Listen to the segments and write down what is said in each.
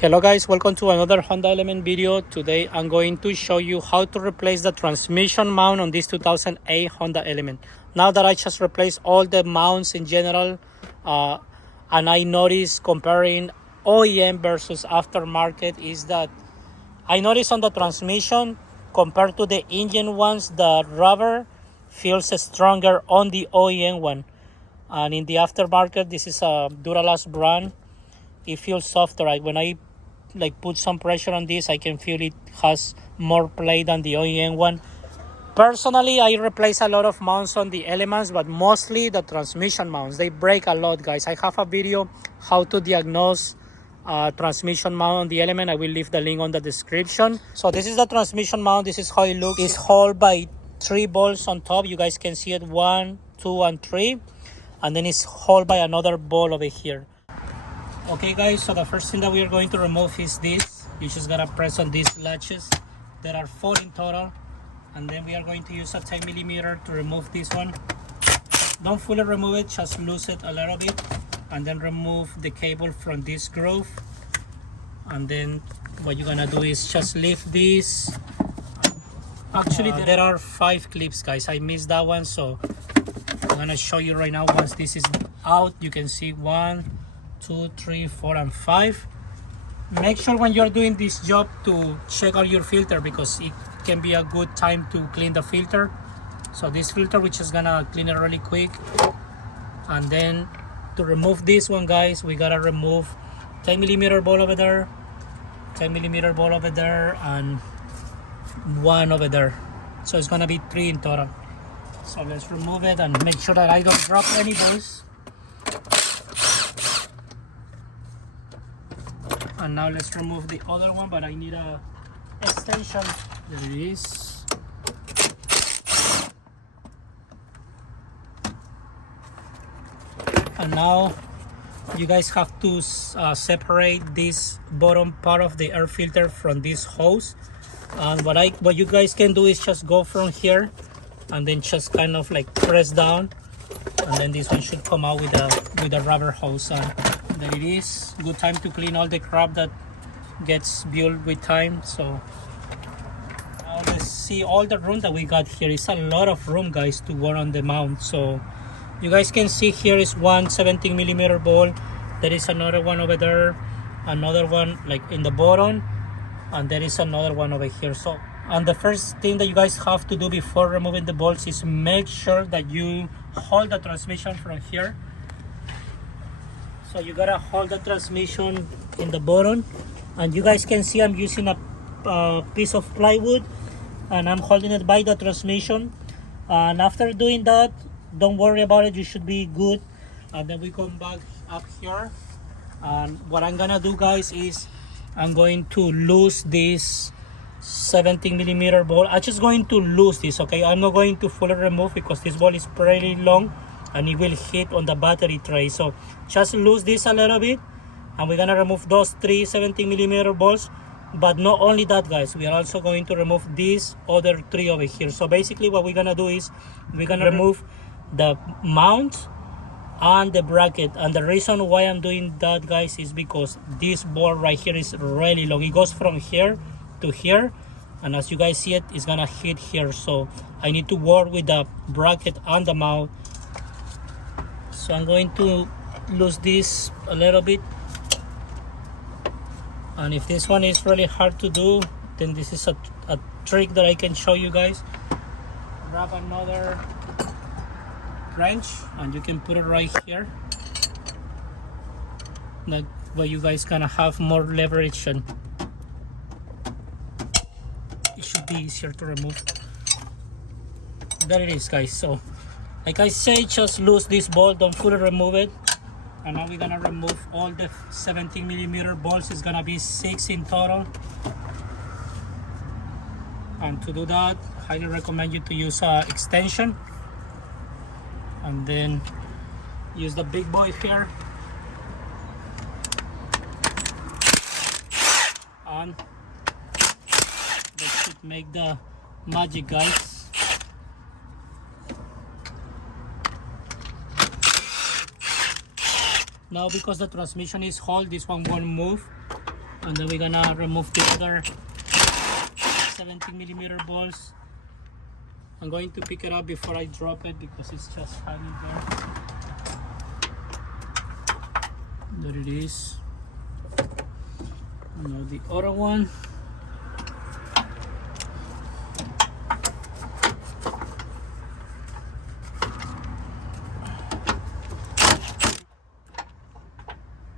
Hello guys, welcome to another Honda Element video. Today I'm going to show you how to replace the transmission mount on this 2008 Honda Element. Now that I just replaced all the mounts in general, and I noticed comparing OEM versus aftermarket is that I noticed on the transmission compared to the engine ones, the rubber feels stronger on the OEM one. And in the aftermarket, this is a Duralast brand. It feels softer. When I put some pressure on this, I can feel it has more play than the OEM one. Personally, I replace a lot of mounts on the Elements, but mostly the transmission mounts. They break a lot, guys. I have a video how to diagnose transmission mount on the Element. I will leave the link on the description. So this is the transmission mount. This is how it looks. It's held by 3 bolts on top. You guys can see it, 1, 2, and 3. And then it's held by another ball over here. Okay guys, so the first thing that we are going to remove is this. You just gotta press on these latches. There are 4 in total. And then we are going to use a 10mm to remove this one. Don't fully remove it, just loose it a little bit. And then remove the cable from this groove. And then what you're gonna do is just lift this. Actually, there are 5 clips, guys. I missed that one, so I'm gonna show you right now. Once this is out, you can see 1, 2, 3, 4, and 5. Make sure when you're doing this job to check out your filter, because it can be a good time to clean the filter. So this filter, we're just gonna clean it really quick. And then to remove this one, guys, we gotta remove 10mm ball over there, 10mm ball over there, and 1 over there. So it's gonna be 3 in total. So let's remove it and make sure that I don't drop any balls. And now let's remove the other one, but I need a extension. There it is. And now you guys have to separate this bottom part of the air filter from this hose. And what you guys can do is just go from here and then just kind of like press down, and then this one should come out with a rubber hose. And there it is. Good time to clean all the crap that gets built with time. So now let's see all the room that we got here. It's a lot of room, guys, to work on the mount. So you guys can see here is one 17mm ball. There is another one over there, another one like in the bottom, and there is another one over here. So, and the first thing that you guys have to do before removing the bolts is make sure that you hold the transmission from here. So you gotta hold the transmission in the bottom, and you guys can see I'm using a piece of plywood, and I'm holding it by the transmission. And after doing that, don't worry about it, you should be good. And then we come back up here, and what I'm gonna do, guys, is I'm going to lose this 17mm ball. I'm just going to lose this, okay? I'm not going to fully remove because this ball is pretty long and it will hit on the battery tray. So just lose this a little bit, and we're gonna remove those 3 17mm balls. But not only that, guys, we are also going to remove these other 3 over here. So basically what we're gonna do is we're gonna remove the mount and the bracket. And the reason why I'm doing that, guys, is because this ball right here is really long. It goes from here to here, and as you guys see it, it's gonna hit here. So I need to work with the bracket and the mount. So I'm going to lose this a little bit, and if this one is really hard to do, then this is a trick that I can show you guys. Grab another wrench and you can put it right here, like where you guys gonna have more leverage, and it should be easier to remove. There it is, guys. So like I say, just lose this ball, don't fully remove it. And now we're gonna remove all the 17mm balls. It's gonna be 6 in total. And to do that, I highly recommend you to use an extension, and then use the big boy here, and that should make the magic, guys. Now because the transmission is held, this one won't move. And then we're gonna remove the other 17mm balls. I'm going to pick it up before I drop it because it's just hanging there. There it is. Now the other one.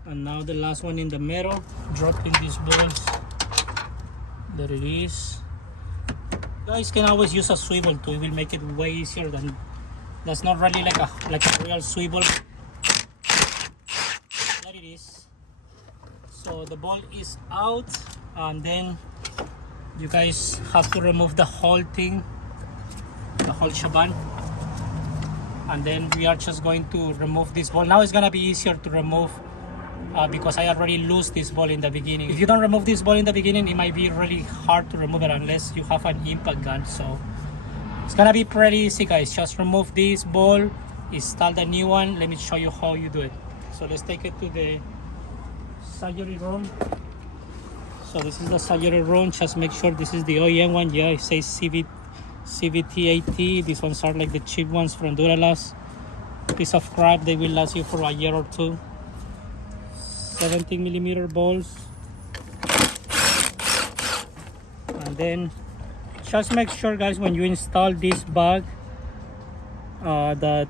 And now the last one in the middle, dropping these balls. There it is. You guys can always use a swivel too. It will make it way easier than. That's not really like a real swivel. There it is. So the ball is out, and then you guys have to remove the whole thing, the whole shebang. And then we are just going to remove this ball. Now it's gonna be easier to remove. Because I already lose this ball in the beginning. If you don't remove this ball in the beginning, it might be really hard to remove it unless you have an impact gun. So it's gonna be pretty easy, guys. Just remove this ball, install the new one. Let me show you how you do it. So let's take it to the surgery room. So this is the surgery room. Just make sure this is the OEM one. Yeah, it says CVT80. These ones are like the cheap ones from Duralast. Piece of crap. They will last you for a year or two. 17mm balls, and then just make sure, guys, when you install this bag that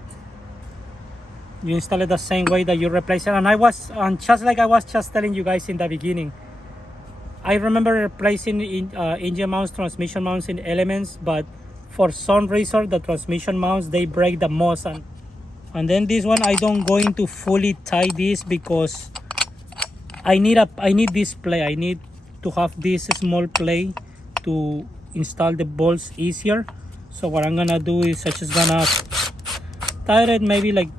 you install it the same way that you replace it. And just like I was just telling you guys in the beginning, I remember replacing engine mounts, transmission mounts in Elements, but for some reason the transmission mounts, they break the most. And then this one, I don't going to fully tie this because I need this play. I need to have this small play to install the balls easier. So what I'm gonna do is I'm just gonna tie it maybe like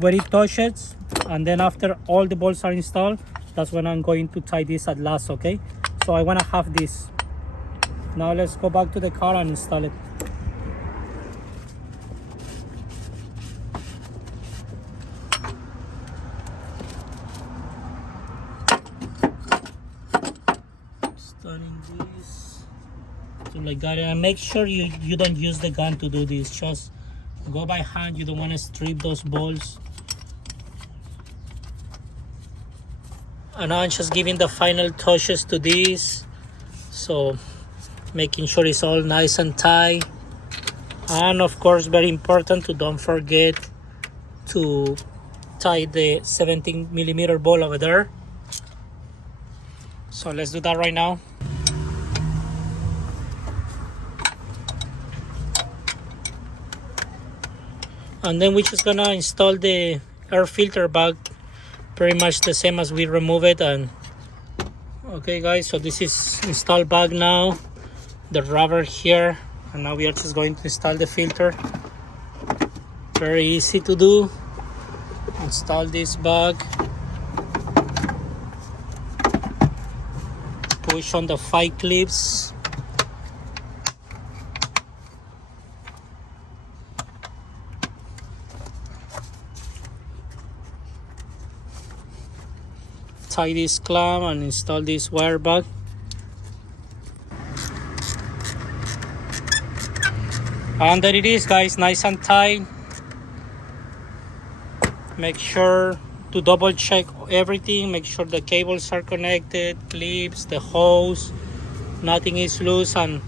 where it touches, and then after all the balls are installed, that's when I'm going to tie this at last. Okay, so I wanna have this. Now let's go back to the car and install it. This, so like that, and make sure you don't use the gun to do this. Just go by hand. You don't want to strip those balls. And now I'm just giving the final touches to this, so making sure it's all nice and tight. And of course, very important to don't forget to tie the 17mm ball over there. So let's do that right now. And then we're just gonna install the air filter bag, pretty much the same as we remove it. And okay, guys, so this is installed bag now, the rubber here, and now we are just going to install the filter. Very easy to do. Install this bag, push on the 5 clips. Tie this clamp and install this wire bag. And there it is, guys, nice and tight. Make sure to double check everything. Make sure the cables are connected, clips, the hose, nothing is loose. And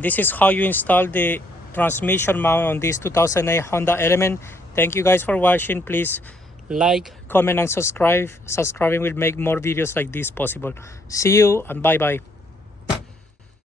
this is how you install the transmission mount on this 2008 Honda Element. Thank you guys for watching. Please like, comment, and subscribe. Subscribing will make more videos like this possible. See you and bye bye.